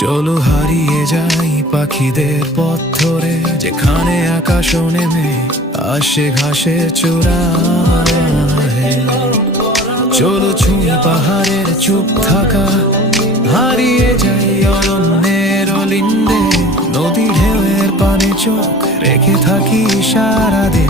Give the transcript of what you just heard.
চলো হারিয়ে যাই পাখিদের পথ ধরে, যেখানে আকাশ নেমে আসে ঘাসের চূড়ায়। চলো ছুঁই পাহাড়ের চুপ থাকা, হারিয়ে যাই অরণ্যের অলিন্দে। নদী ঢেউয়ের পানে চোখ রেখে থাকি সারাদিন।